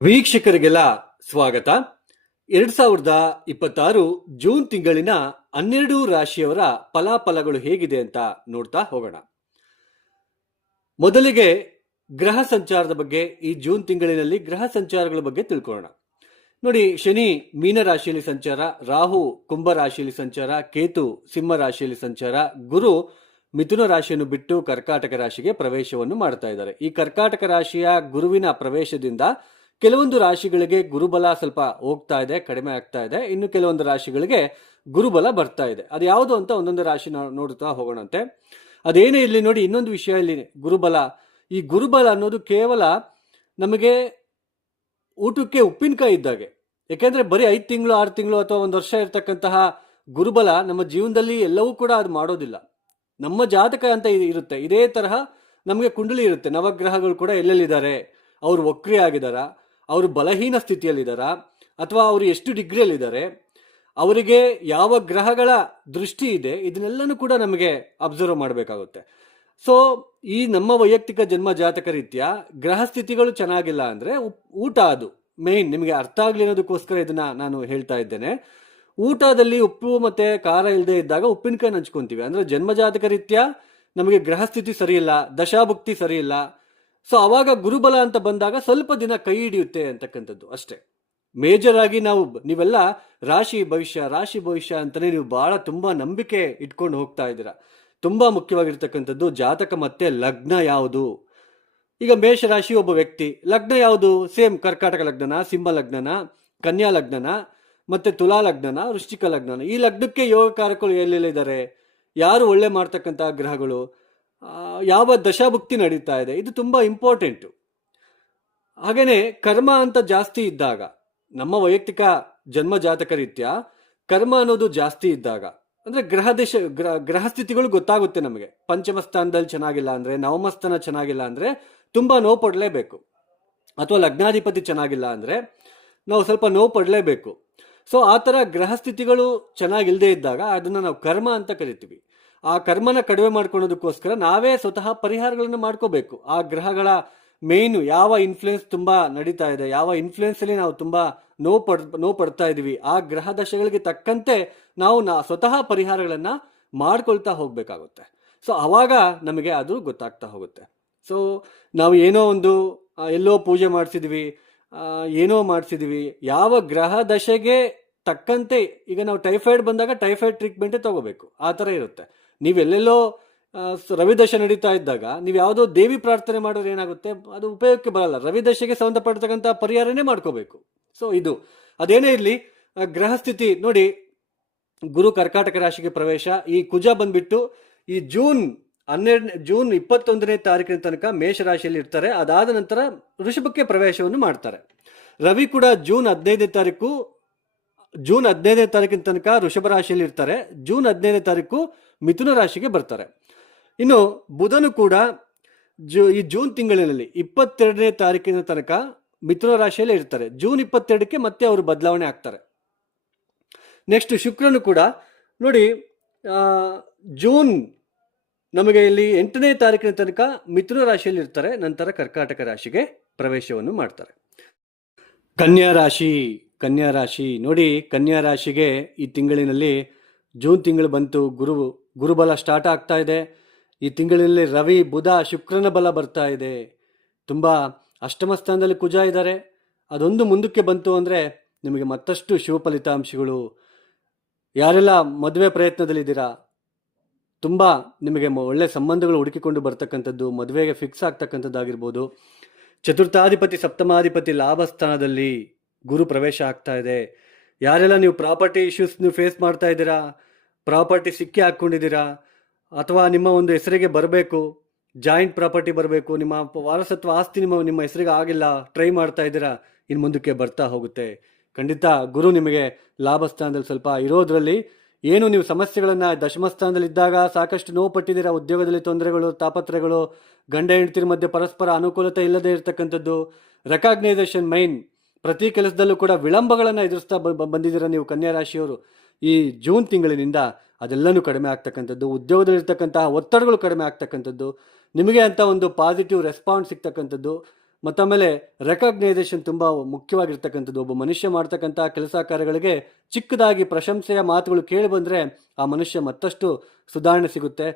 ವೀಕ್ಷಕರಿಗೆಲ್ಲ ಸ್ವಾಗತ. 2026 ಜೂನ್ ತಿಂಗಳಿನ 12 ರಾಶಿಯವರ ಫಲಾಫಲಗಳು ಹೇಗಿದೆ ಅಂತ ನೋಡ್ತಾ ಹೋಗೋಣ. ಮೊದಲಿಗೆ ಗ್ರಹ ಸಂಚಾರದ ಬಗ್ಗೆ, ಈ ಜೂನ್ ತಿಂಗಳಿನಲ್ಲಿ ಗ್ರಹ ಸಂಚಾರಗಳ ಬಗ್ಗೆ ತಿಳ್ಕೊಳ್ಳೋಣ. ನೋಡಿ, ಶನಿ ಮೀನ ರಾಶಿಯಲ್ಲಿ ಸಂಚಾರ, ರಾಹು ಕುಂಭ ರಾಶಿಯಲ್ಲಿ ಸಂಚಾರ, ಕೇತು ಸಿಂಹ ರಾಶಿಯಲ್ಲಿ ಸಂಚಾರ, ಗುರು ಮಿಥುನ ರಾಶಿಯನ್ನು ಬಿಟ್ಟು ಕರ್ಕಾಟಕ ರಾಶಿಗೆ ಪ್ರವೇಶವನ್ನು ಮಾಡ್ತಾ ಇದ್ದಾರೆ. ಈ ಕರ್ಕಾಟಕ ರಾಶಿಯ ಗುರುವಿನ ಪ್ರವೇಶದಿಂದ ಕೆಲವೊಂದು ರಾಶಿಗಳಿಗೆ ಗುರುಬಲ ಸ್ವಲ್ಪ ಹೋಗ್ತಾ ಇದೆ, ಕಡಿಮೆ ಆಗ್ತಾ ಇದೆ. ಇನ್ನು ಕೆಲವೊಂದು ರಾಶಿಗಳಿಗೆ ಗುರುಬಲ ಬರ್ತಾ ಇದೆ. ಅದು ಯಾವುದು ಅಂತ ಒಂದೊಂದು ರಾಶಿ ನೋಡ್ತಾ ಹೋಗೋಣಂತೆ. ಅದೇನೇ ಇಲ್ಲಿ ನೋಡಿ, ಇನ್ನೊಂದು ವಿಷಯ ಇಲ್ಲಿ ಗುರುಬಲ. ಈ ಗುರುಬಲ ಅನ್ನೋದು ಕೇವಲ ನಮಗೆ ಊಟಕ್ಕೆ ಉಪ್ಪಿನಕಾಯಿ ಇದ್ದಾಗೆ. ಯಾಕೆಂದ್ರೆ ಬರೀ 5 ತಿಂಗಳು 6 ತಿಂಗಳು ಅಥವಾ 1 ವರ್ಷ ಇರ್ತಕ್ಕಂತಹ ಗುರುಬಲ ನಮ್ಮ ಜೀವನದಲ್ಲಿ ಎಲ್ಲವೂ ಕೂಡ ಅದು ಮಾಡೋದಿಲ್ಲ. ನಮ್ಮ ಜಾತಕ ಅಂತ ಇರುತ್ತೆ. ಇದೇ ತರಹ ನಮಗೆ ಕುಂಡಲಿ ಇರುತ್ತೆ. ನವಗ್ರಹಗಳು ಕೂಡ ಎಲ್ಲೆಲ್ಲಿದ್ದಾರೆ, ಅವರು ವಕ್ರಿ ಆಗಿದಾರ, ಅವರು ಬಲಹೀನ ಸ್ಥಿತಿಯಲ್ಲಿದ್ದಾರಾ, ಅಥವಾ ಅವರು ಎಷ್ಟು ಡಿಗ್ರಿಯಲ್ಲಿದ್ದಾರೆ, ಅವರಿಗೆ ಯಾವ ಗ್ರಹಗಳ ದೃಷ್ಟಿ ಇದೆ, ಇದನ್ನೆಲ್ಲನೂ ಕೂಡ ನಮಗೆ ಅಬ್ಸರ್ವ್ ಮಾಡಬೇಕಾಗುತ್ತೆ. ಸೊ ಈ ನಮ್ಮ ವೈಯಕ್ತಿಕ ಜನ್ಮ ಜಾತಕ ರೀತ್ಯ ಗ್ರಹ ಸ್ಥಿತಿಗಳು ಚೆನ್ನಾಗಿಲ್ಲ ಅಂದ್ರೆ ಊಟ, ಅದು ಮೇನ್ ನಿಮಗೆ ಅರ್ಥ ಆಗ್ಲಿ ಅನ್ನೋದಕ್ಕೋಸ್ಕರ ಇದನ್ನ ನಾನು ಹೇಳ್ತಾ ಇದ್ದೇನೆ. ಊಟದಲ್ಲಿ ಉಪ್ಪು ಮತ್ತೆ ಖಾರ ಇಲ್ಲದೆ ಇದ್ದಾಗ ಉಪ್ಪಿನಕಾಯಿ ಹಂಚ್ಕೊಂತೀವಿ ಅಂದ್ರೆ ಜನ್ಮ ಜಾತಕ ರೀತ್ಯ ನಮಗೆ ಗ್ರಹ ಸ್ಥಿತಿ ಸರಿ ಇಲ್ಲ, ದಶಾಭುಕ್ತಿ ಸರಿ ಇಲ್ಲ. ಸೊ ಅವಾಗ ಗುರುಬಲ ಅಂತ ಬಂದಾಗ ಸ್ವಲ್ಪ ದಿನ ಕೈ ಹಿಡಿಯುತ್ತೆ ಅಂತಕ್ಕಂಥದ್ದು ಅಷ್ಟೇ. ಮೇಜರ್ ಆಗಿ ನೀವೆಲ್ಲ ರಾಶಿ ಭವಿಷ್ಯ ಅಂತಾನೆ ನೀವು ಬಹಳ ತುಂಬಾ ನಂಬಿಕೆ ಇಟ್ಕೊಂಡು ಹೋಗ್ತಾ ಇದ್ದೀರಾ. ತುಂಬಾ ಮುಖ್ಯವಾಗಿರ್ತಕ್ಕಂಥದ್ದು ಜಾತಕ ಮತ್ತೆ ಲಗ್ನ ಯಾವುದು. ಈಗ ಮೇಷರಾಶಿ ಒಬ್ಬ ವ್ಯಕ್ತಿ, ಲಗ್ನ ಯಾವುದು? ಸೇಮ್ ಕರ್ಕಾಟಕ ಲಗ್ನನ, ಸಿಂಹ ಲಗ್ನನ, ಕನ್ಯಾ ಲಗ್ನನ, ಮತ್ತೆ ತುಲಾ ಲಗ್ನನ, ವೃಶ್ಚಿಕ ಲಗ್ನನ. ಈ ಲಗ್ನಕ್ಕೆ ಯೋಗಕಾರಕಗಳು ಎಲ್ಲೆಲ್ಲಿದ್ದಾರೆ, ಯಾರು ಒಳ್ಳೆ ಮಾಡ್ತಕ್ಕಂತಹ ಗ್ರಹಗಳು, ಯಾವ ದಶಾಭುಕ್ತಿ ನಡೀತಾ ಇದೆ, ಇದು ತುಂಬಾ ಇಂಪಾರ್ಟೆಂಟು. ಹಾಗೇನೆ ಕರ್ಮ ಅಂತ ಜಾಸ್ತಿ ಇದ್ದಾಗ, ನಮ್ಮ ವೈಯಕ್ತಿಕ ಜನ್ಮ ಜಾತಕ ರೀತ್ಯ ಕರ್ಮ ಅನ್ನೋದು ಜಾಸ್ತಿ ಇದ್ದಾಗ ಅಂದ್ರೆ ಗ್ರಹ ಸ್ಥಿತಿಗಳು ಗೊತ್ತಾಗುತ್ತೆ ನಮಗೆ. ಪಂಚಮ ಸ್ಥಾನದಲ್ಲಿ ಚೆನ್ನಾಗಿಲ್ಲ ಅಂದ್ರೆ, ನವಮ ಸ್ಥಾನ ಚೆನ್ನಾಗಿಲ್ಲ ಅಂದ್ರೆ ತುಂಬಾ ನೋವು ಪಡಲೇಬೇಕು. ಅಥವಾ ಲಗ್ನಾಧಿಪತಿ ಚೆನ್ನಾಗಿಲ್ಲ ಅಂದ್ರೆ ನಾವು ಸ್ವಲ್ಪ ನೋವು ಪಡಲೇಬೇಕು. ಸೊ ಆ ತರ ಗ್ರಹ ಸ್ಥಿತಿಗಳು ಚೆನ್ನಾಗಿಲ್ಲದೆ ಇದ್ದಾಗ ಅದನ್ನ ನಾವು ಕರ್ಮ ಅಂತ ಕರಿತೀವಿ. ಆ ಕರ್ಮನ ಕಡಿಮೆ ಮಾಡ್ಕೊಳ್ಳೋದಕ್ಕೋಸ್ಕರ ನಾವೇ ಸ್ವತಃ ಪರಿಹಾರಗಳನ್ನು ಮಾಡ್ಕೋಬೇಕು. ಆ ಗ್ರಹಗಳ ಮೇನ್ ಯಾವ ಇನ್ಫ್ಲುಯೆನ್ಸ್ ತುಂಬಾ ನಡೀತಾ ಇದೆ, ಯಾವ ಇನ್ಫ್ಲುಯೆನ್ಸ್ ಅಲ್ಲಿ ನಾವು ತುಂಬಾ ನೋವು ಪಡ್ತಾ ಇದೀವಿ, ಆ ಗ್ರಹ ದಶೆಗಳಿಗೆ ತಕ್ಕಂತೆ ನಾವು ಸ್ವತಃ ಪರಿಹಾರಗಳನ್ನ ಮಾಡ್ಕೊಳ್ತಾ ಹೋಗ್ಬೇಕಾಗುತ್ತೆ. ಸೊ ಅವಾಗ ನಮಗೆ ಅದು ಗೊತ್ತಾಗ್ತಾ ಹೋಗುತ್ತೆ. ಸೊ ನಾವು ಏನೋ ಒಂದು ಎಲ್ಲೋ ಪೂಜೆ ಮಾಡಿಸಿದ್ವಿ, ಏನೋ ಮಾಡಿಸಿದ್ವಿ, ಯಾವ ಗ್ರಹ ದಶೆಗೆ ತಕ್ಕಂತೆ. ಈಗ ನಾವು ಟೈಫಾಯ್ಡ್ ಬಂದಾಗ ಟೈಫಾಯ್ಡ್ ಟ್ರೀಟ್ಮೆಂಟೇ ತಗೋಬೇಕು, ಆ ಥರ ಇರುತ್ತೆ. ನೀವೆಲ್ಲೆಲ್ಲೋ ರವಿದಶೆ ನಡೀತಾ ಇದ್ದಾಗ ನೀವು ಯಾವುದೋ ದೇವಿ ಪ್ರಾರ್ಥನೆ ಮಾಡಿದ್ರೆ ಏನಾಗುತ್ತೆ, ಅದು ಉಪಯೋಗಕ್ಕೆ ಬರಲ್ಲ. ರವಿದಶೆಗೆ ಸಂಬಂಧಪಡ್ತಕ್ಕಂಥ ಪರಿಹಾರನೇ ಮಾಡ್ಕೋಬೇಕು. ಸೊ ಇದು ಅದೇನೇ ಇರಲಿ, ಗ್ರಹ ಸ್ಥಿತಿ ನೋಡಿ, ಗುರು ಕರ್ಕಾಟಕ ರಾಶಿಗೆ ಪ್ರವೇಶ. ಈ ಕುಜ ಬಂದ್ಬಿಟ್ಟು ಈ ಜೂನ್ 21ನೇ ತಾರೀಕಿನ ತನಕ ಮೇಷರಾಶಿಯಲ್ಲಿ ಇರ್ತಾರೆ. ಅದಾದ ನಂತರ ವೃಷಭಕ್ಕೆ ಪ್ರವೇಶವನ್ನು ಮಾಡ್ತಾರೆ. ರವಿ ಕೂಡ ಜೂನ್ 15ನೇ ತಾರೀಕಿನ ತನಕ ವೃಷಭ ರಾಶಿಯಲ್ಲಿ ಇರ್ತಾರೆ. ಜೂನ್ 15ನೇ ತಾರೀಕು ಮಿಥುನ ರಾಶಿಗೆ ಬರ್ತಾರೆ. ಇನ್ನು ಬುಧನು ಕೂಡ ಈ ಜೂನ್ ತಿಂಗಳಿನಲ್ಲಿ 22ನೇ ತಾರೀಕಿನ ತನಕ ಮಿಥುನ ರಾಶಿಯಲ್ಲಿ ಇರ್ತಾರೆ. ಜೂನ್ 22ಕ್ಕೆ ಮತ್ತೆ ಅವರು ಬದಲಾವಣೆ ಆಗ್ತಾರೆ. ನೆಕ್ಸ್ಟ್ ಶುಕ್ರನು ಕೂಡ ನೋಡಿ, ಜೂನ್ ನಮಗೆ ಇಲ್ಲಿ 8ನೇ ತಾರೀಕಿನ ತನಕ ಮಿಥುನ ರಾಶಿಯಲ್ಲಿ ಇರ್ತಾರೆ. ನಂತರ ಕರ್ಕಾಟಕ ರಾಶಿಗೆ ಪ್ರವೇಶವನ್ನು ಮಾಡ್ತಾರೆ. ಕನ್ಯಾ ರಾಶಿ ನೋಡಿ, ಕನ್ಯಾ ರಾಶಿಗೆ ಈ ತಿಂಗಳಿನಲ್ಲಿ ಜೂನ್ ತಿಂಗಳು ಬಂತು, ಗುರುಬಲ ಸ್ಟಾರ್ಟ್ ಆಗ್ತಾ ಇದೆ. ಈ ತಿಂಗಳಿನಲ್ಲಿ ರವಿ ಬುಧ ಶುಕ್ರನ ಬಲ ಬರ್ತಾ ಇದೆ. ತುಂಬಾ ಅಷ್ಟಮ ಸ್ಥಾನದಲ್ಲಿ ಕುಜ ಇದ್ದಾರೆ. ಅದೊಂದು ಮುಂದಕ್ಕೆ ಬಂತು ಅಂದ್ರೆ ನಿಮಗೆ ಮತ್ತಷ್ಟು ಶುಭ ಫಲಿತಾಂಶಗಳು. ಯಾರೆಲ್ಲ ಮದುವೆ ಪ್ರಯತ್ನದಲ್ಲಿದ್ದೀರಾ, ತುಂಬಾ ನಿಮಗೆ ಒಳ್ಳೆ ಸಂಬಂಧಗಳು ಹುಡುಕಿಕೊಂಡು ಬರ್ತಕ್ಕಂಥದ್ದು, ಮದುವೆಗೆ ಫಿಕ್ಸ್ ಆಗ್ತಕ್ಕಂಥದ್ದಾಗಿರ್ಬೋದು. ಚತುರ್ಥಾಧಿಪತಿ ಸಪ್ತಮಾಧಿಪತಿ ಲಾಭ ಸ್ಥಾನದಲ್ಲಿ ಗುರು ಪ್ರವೇಶ ಆಗ್ತಾ ಇದೆ. ಯಾರೆಲ್ಲ ನೀವು ಪ್ರಾಪರ್ಟಿ ಇಶ್ಯೂಸ್ ನೀವು ಫೇಸ್ ಮಾಡ್ತಾ ಇದ್ದೀರಾ, ಪ್ರಾಪರ್ಟಿ ಸಿಕ್ಕಿ ಹಾಕ್ಕೊಂಡಿದ್ದೀರಾ, ಅಥವಾ ನಿಮ್ಮ ಒಂದು ಹೆಸರಿಗೆ ಬರಬೇಕು, ಜಾಯಿಂಟ್ ಪ್ರಾಪರ್ಟಿ ಬರಬೇಕು, ನಿಮ್ಮ ವಾರಸತ್ವ ಆಸ್ತಿ ನಿಮ್ಮ ಹೆಸರಿಗೆ ಆಗಿಲ್ಲ, ಟ್ರೈ ಮಾಡ್ತಾ ಇದ್ದೀರಾ, ಇನ್ನು ಮುಂದಕ್ಕೆ ಬರ್ತಾ ಹೋಗುತ್ತೆ. ಖಂಡಿತ ಗುರು ನಿಮಗೆ ಲಾಭ ಸ್ಥಾನದಲ್ಲಿ ಸ್ವಲ್ಪ ಇರೋದ್ರಲ್ಲಿ ಏನು ನೀವು ಸಮಸ್ಯೆಗಳನ್ನ ದಶಮ ಸ್ಥಾನದಲ್ಲಿ ಇದ್ದಾಗ ಸಾಕಷ್ಟು ನೋವು ಪಟ್ಟಿದ್ದೀರಾ. ಉದ್ಯೋಗದಲ್ಲಿ ತೊಂದರೆಗಳು, ತಾಪತ್ರಗಳು, ಗಂಡ ಹೆಂಡತಿರ ಮಧ್ಯೆ ಪರಸ್ಪರ ಅನುಕೂಲತೆ ಇಲ್ಲದೆ ಇರತಕ್ಕಂಥದ್ದು, ರೆಕಾಗ್ನೈಸೇಷನ್ ಮೈನ್, ಪ್ರತಿ ಕೆಲಸದಲ್ಲೂ ಕೂಡ ವಿಳಂಬಗಳನ್ನು ಎದುರಿಸ್ತಾ ಬಂದಿದ್ದೀರಾ ನೀವು ಕನ್ಯಾ ರಾಶಿಯವರು. ಈ ಜೂನ್ ತಿಂಗಳಿನಿಂದ ಅದೆಲ್ಲನೂ ಕಡಿಮೆ ಆಗ್ತಕ್ಕಂಥದ್ದು, ಉದ್ಯೋಗದಲ್ಲಿರ್ತಕ್ಕಂತಹ ಒತ್ತಡಗಳು ಕಡಿಮೆ ಆಗ್ತಕ್ಕಂಥದ್ದು, ನಿಮಗೆ ಅಂತ ಒಂದು ಪಾಸಿಟಿವ್ ರೆಸ್ಪಾನ್ಸ್ ಸಿಗ್ತಕ್ಕಂಥದ್ದು, ಮತ್ತೊಮ್ಮೆಲೆ ರೆಕಗ್ನೈಸೇಷನ್ ತುಂಬ ಮುಖ್ಯವಾಗಿರ್ತಕ್ಕಂಥದ್ದು. ಒಬ್ಬ ಮನುಷ್ಯ ಮಾಡ್ತಕ್ಕಂಥ ಕೆಲಸ ಕಾರ್ಯಗಳಿಗೆ ಚಿಕ್ಕದಾಗಿ ಪ್ರಶಂಸೆಯ ಮಾತುಗಳು ಕೇಳಿ ಬಂದರೆ ಆ ಮನುಷ್ಯ ಮತ್ತಷ್ಟು ಸುಧಾರಣೆ ಸಿಗುತ್ತೆ.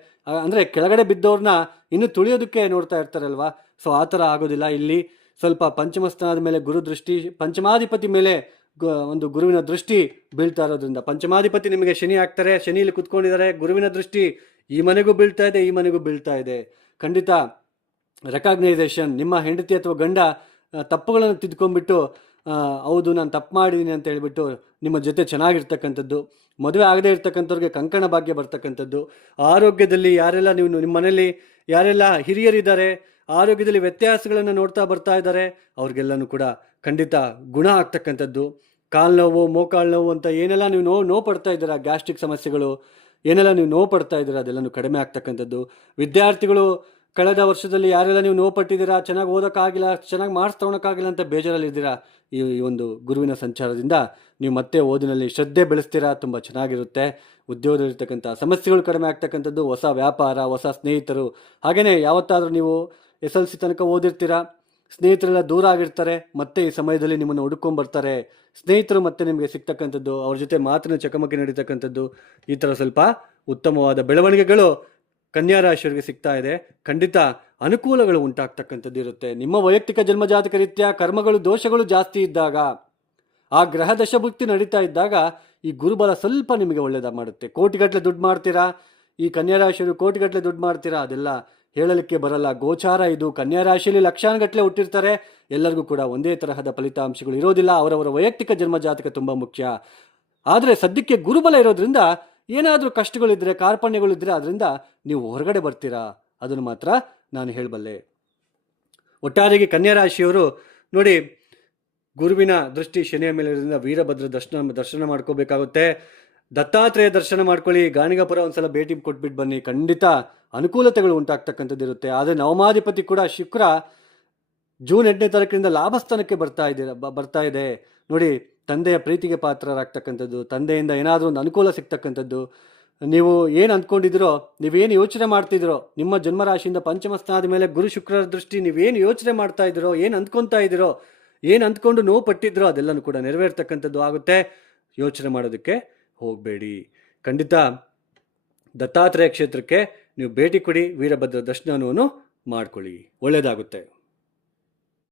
ಅಂದರೆ ಕೆಳಗಡೆ ಬಿದ್ದವ್ರನ್ನ ಇನ್ನೂ ತುಳಿಯೋದಕ್ಕೆ ನೋಡ್ತಾ ಇರ್ತಾರಲ್ವಾ, ಸೊ ಆ ಥರ ಆಗೋದಿಲ್ಲ. ಇಲ್ಲಿ ಸ್ವಲ್ಪ ಪಂಚಮ ಸ್ಥಾನದ ಮೇಲೆ ಗುರು ದೃಷ್ಟಿ, ಪಂಚಮಾಧಿಪತಿ ಮೇಲೆ ಒಂದು ಗುರುವಿನ ದೃಷ್ಟಿ ಬೀಳ್ತಾ ಇರೋದ್ರಿಂದ, ಪಂಚಮಾಧಿಪತಿ ನಿಮಗೆ ಶನಿ ಆಗ್ತಾರೆ, ಶನಿಯಲ್ಲಿ ಕುತ್ಕೊಂಡಿದ್ದಾರೆ, ಗುರುವಿನ ದೃಷ್ಟಿ ಈ ಮನೆಗೂ ಬೀಳ್ತಾ ಇದೆ, ಈ ಮನೆಗೂ ಬೀಳ್ತಾ ಇದೆ. ಖಂಡಿತ ರೆಕಗ್ನೈಸೇಷನ್, ನಿಮ್ಮ ಹೆಂಡತಿ ಅಥವಾ ಗಂಡ ತಪ್ಪುಗಳನ್ನು ತಿದ್ಕೊಂಡ್ಬಿಟ್ಟು ಹೌದು ನಾನು ತಪ್ಪು ಮಾಡಿದ್ದೀನಿ ಅಂತ ಹೇಳ್ಬಿಟ್ಟು ನಿಮ್ಮ ಜೊತೆ ಚೆನ್ನಾಗಿರ್ತಕ್ಕಂಥದ್ದು, ಮದುವೆ ಆಗದೆ ಇರ್ತಕ್ಕಂಥವ್ರಿಗೆ ಕಂಕಣ ಭಾಗ್ಯ ಬರ್ತಕ್ಕಂಥದ್ದು, ಆರೋಗ್ಯದಲ್ಲಿ ಯಾರೆಲ್ಲ ನೀವು ನಿಮ್ಮ ಮನೇಲಿ ಯಾರೆಲ್ಲ ಹಿರಿಯರಿದ್ದಾರೆ ಆರೋಗ್ಯದಲ್ಲಿ ವ್ಯತ್ಯಾಸಗಳನ್ನು ನೋಡ್ತಾ ಬರ್ತಾ ಇದ್ದಾರೆ ಅವ್ರಿಗೆಲ್ಲನೂ ಕೂಡ ಖಂಡಿತ ಗುಣ ಆಗ್ತಕ್ಕಂಥದ್ದು. ಕಾಲು ನೋವು, ಮೋಕಾಲು ನೋವು ಅಂತ ಏನೆಲ್ಲ ನೀವು ನೋವು ಪಡ್ತಾ ಇದ್ದೀರಾ, ಗ್ಯಾಸ್ಟ್ರಿಕ್ ಸಮಸ್ಯೆಗಳು ಏನೆಲ್ಲ ನೀವು ನೋವು ಪಡ್ತಾ ಇದ್ದೀರಾ ಅದೆಲ್ಲನೂ ಕಡಿಮೆ ಆಗ್ತಕ್ಕಂಥದ್ದು. ವಿದ್ಯಾರ್ಥಿಗಳು ಕಳೆದ ವರ್ಷದಲ್ಲಿ ಯಾರೆಲ್ಲ ನೀವು ನೋವು ಪಟ್ಟಿದ್ದೀರಾ, ಚೆನ್ನಾಗಿ ಓದೋಕ್ಕಾಗಿಲ್ಲ, ಚೆನ್ನಾಗಿ ಮಾರ್ಕ್ಸ್ ತೊಗೊಳಕ್ಕಾಗಿಲ್ಲ ಅಂತ ಬೇಜಾರಲ್ಲಿದ್ದೀರಾ, ಈ ಒಂದು ಗುರುವಿನ ಸಂಚಾರದಿಂದ ನೀವು ಮತ್ತೆ ಓದಿನಲ್ಲಿ ಶ್ರದ್ಧೆ ಬೆಳೆಸ್ತೀರಾ, ತುಂಬ ಚೆನ್ನಾಗಿರುತ್ತೆ. ಉದ್ಯೋಗದಲ್ಲಿರ್ತಕ್ಕಂಥ ಸಮಸ್ಯೆಗಳು ಕಡಿಮೆ ಆಗ್ತಕ್ಕಂಥದ್ದು, ಹೊಸ ವ್ಯಾಪಾರ, ಹೊಸ ಸ್ನೇಹಿತರು. ಹಾಗೆಯೇ ಯಾವತ್ತಾದರೂ ನೀವು SLC ತನಕ ಓದಿರ್ತೀರಾ, ಸ್ನೇಹಿತರೆಲ್ಲ ದೂರ ಆಗಿರ್ತಾರೆ, ಮತ್ತೆ ಈ ಸಮಯದಲ್ಲಿ ನಿಮ್ಮನ್ನು ಹುಡುಕೊಂಡ್ಬರ್ತಾರೆ, ಸ್ನೇಹಿತರು ಮತ್ತೆ ನಿಮಗೆ ಸಿಗ್ತಕ್ಕಂಥದ್ದು, ಅವ್ರ ಜೊತೆ ಮಾತಿನ ಚಕಮಕಿ ನಡೀತಕ್ಕಂಥದ್ದು, ಈ ಥರ ಸ್ವಲ್ಪ ಉತ್ತಮವಾದ ಬೆಳವಣಿಗೆಗಳು ಕನ್ಯಾ ರಾಶಿಯವರಿಗೆ ಸಿಗ್ತಾ ಇದೆ. ಖಂಡಿತ ಅನುಕೂಲಗಳು ಉಂಟಾಗ್ತಕ್ಕಂಥದ್ದು ಇರುತ್ತೆ. ನಿಮ್ಮ ವೈಯಕ್ತಿಕ ಜನ್ಮಜಾತಕ ರೀತ್ಯ ಕರ್ಮಗಳು ದೋಷಗಳು ಜಾಸ್ತಿ ಇದ್ದಾಗ, ಆ ಗ್ರಹ ದಶಭುಕ್ತಿ ನಡೀತಾ ಇದ್ದಾಗ ಈ ಗುರುಬಲ ಸ್ವಲ್ಪ ನಿಮಗೆ ಒಳ್ಳೇದ ಮಾಡುತ್ತೆ. ಕೋಟಿಗಟ್ಟಲೆ ದುಡ್ಡು ಮಾಡ್ತೀರಾ, ಈ ಕನ್ಯಾ ರಾಶಿಯವರು ಕೋಟಿಗಟ್ಟಲೆ ದುಡ್ಡು ಮಾಡ್ತೀರಾ, ಅದೆಲ್ಲ ಹೇಳಲಿಕ್ಕೆ ಬರಲ್ಲ. ಗೋಚಾರ ಇದು. ಕನ್ಯಾ ರಾಶಿಯಲ್ಲಿ ಲಕ್ಷಾನುಗಟ್ಟಲೆ ಹುಟ್ಟಿರ್ತಾರೆ, ಎಲ್ಲರಿಗೂ ಕೂಡ ಒಂದೇ ತರಹದ ಫಲಿತಾಂಶಗಳು ಇರೋದಿಲ್ಲ. ಅವರವರ ವೈಯಕ್ತಿಕ ಜನ್ಮಜಾತಕ ತುಂಬ ಮುಖ್ಯ. ಆದರೆ ಸದ್ಯಕ್ಕೆ ಗುರುಬಲ ಇರೋದ್ರಿಂದ ಏನಾದರೂ ಕಷ್ಟಗಳಿದ್ದರೆ, ಕಾರ್ಪಣ್ಯಗಳಿದ್ದರೆ ಅದರಿಂದ ನೀವು ಹೊರಗಡೆ ಬರ್ತೀರಾ, ಅದನ್ನು ಮಾತ್ರ ನಾನು ಹೇಳಬಲ್ಲೆ. ಒಟ್ಟಾರೆಗೆ ಕನ್ಯಾ ರಾಶಿಯವರು ನೋಡಿ, ಗುರುವಿನ ದೃಷ್ಟಿ ಶನಿಯ ಮೇಲೆ ಇರೋದ್ರಿಂದ ವೀರಭದ್ರ ದರ್ಶನ ಮಾಡ್ಕೋಬೇಕಾಗುತ್ತೆ. ದತ್ತಾತ್ರೇಯ ದರ್ಶನ ಮಾಡ್ಕೊಳ್ಳಿ, ಗಾಣಿಗಾಪುರ ಒಂದ್ಸಲ ಭೇಟಿ ಕೊಟ್ಬಿಟ್ಟು ಬನ್ನಿ, ಖಂಡಿತ ಅನುಕೂಲತೆಗಳು ಉಂಟಾಗ್ತಕ್ಕಂಥದ್ದು ಇರುತ್ತೆ. ಆದರೆ ನವಮಾಧಿಪತಿ ಕೂಡ ಶುಕ್ರ ಜೂನ್ 8ನೇ ತಾರೀಕಿನಿಂದ ಲಾಭಸ್ಥಾನಕ್ಕೆ ಬರ್ತಾ ಇದೆ ನೋಡಿ. ತಂದೆಯ ಪ್ರೀತಿಗೆ ಪಾತ್ರರಾಗ್ತಕ್ಕಂಥದ್ದು, ತಂದೆಯಿಂದ ಏನಾದರೂ ಒಂದು ಅನುಕೂಲ ಸಿಗ್ತಕ್ಕಂಥದ್ದು, ನೀವು ಏನು ಅಂದ್ಕೊಂಡಿದ್ದೀರೋ, ನೀವೇನು ಯೋಚನೆ ಮಾಡ್ತಿದ್ದೀರೋ, ನಿಮ್ಮ ಜನ್ಮರಾಶಿಯಿಂದ ಪಂಚಮ ಸ್ಥಾನದ ಮೇಲೆ ಗುರು ಶುಕ್ರರ ದೃಷ್ಟಿ, ನೀವೇನು ಯೋಚನೆ ಮಾಡ್ತಾ ಇದ್ದೀರೋ, ಏನು ಅಂದ್ಕೊತಾ ಇದ್ದೀರೋ, ಏನು ಅಂದ್ಕೊಂಡು ನೋವು ಪಟ್ಟಿದ್ರೋ ಅದೆಲ್ಲನೂ ಕೂಡ ನೆರವೇರ್ತಕ್ಕಂಥದ್ದು ಆಗುತ್ತೆ. ಯೋಚನೆ ಮಾಡೋದಕ್ಕೆ ಹೋಗಬೇಡಿ. ಖಂಡಿತ ದತ್ತಾತ್ರೇಯ ಕ್ಷೇತ್ರಕ್ಕೆ ನೀವು ಭೇಟಿ ಕೊಡಿ, ವೀರಭದ್ರ ದರ್ಶನವನ್ನು ಮಾಡ್ಕೊಳ್ಳಿ, ಒಳ್ಳೆಯದಾಗುತ್ತೆ.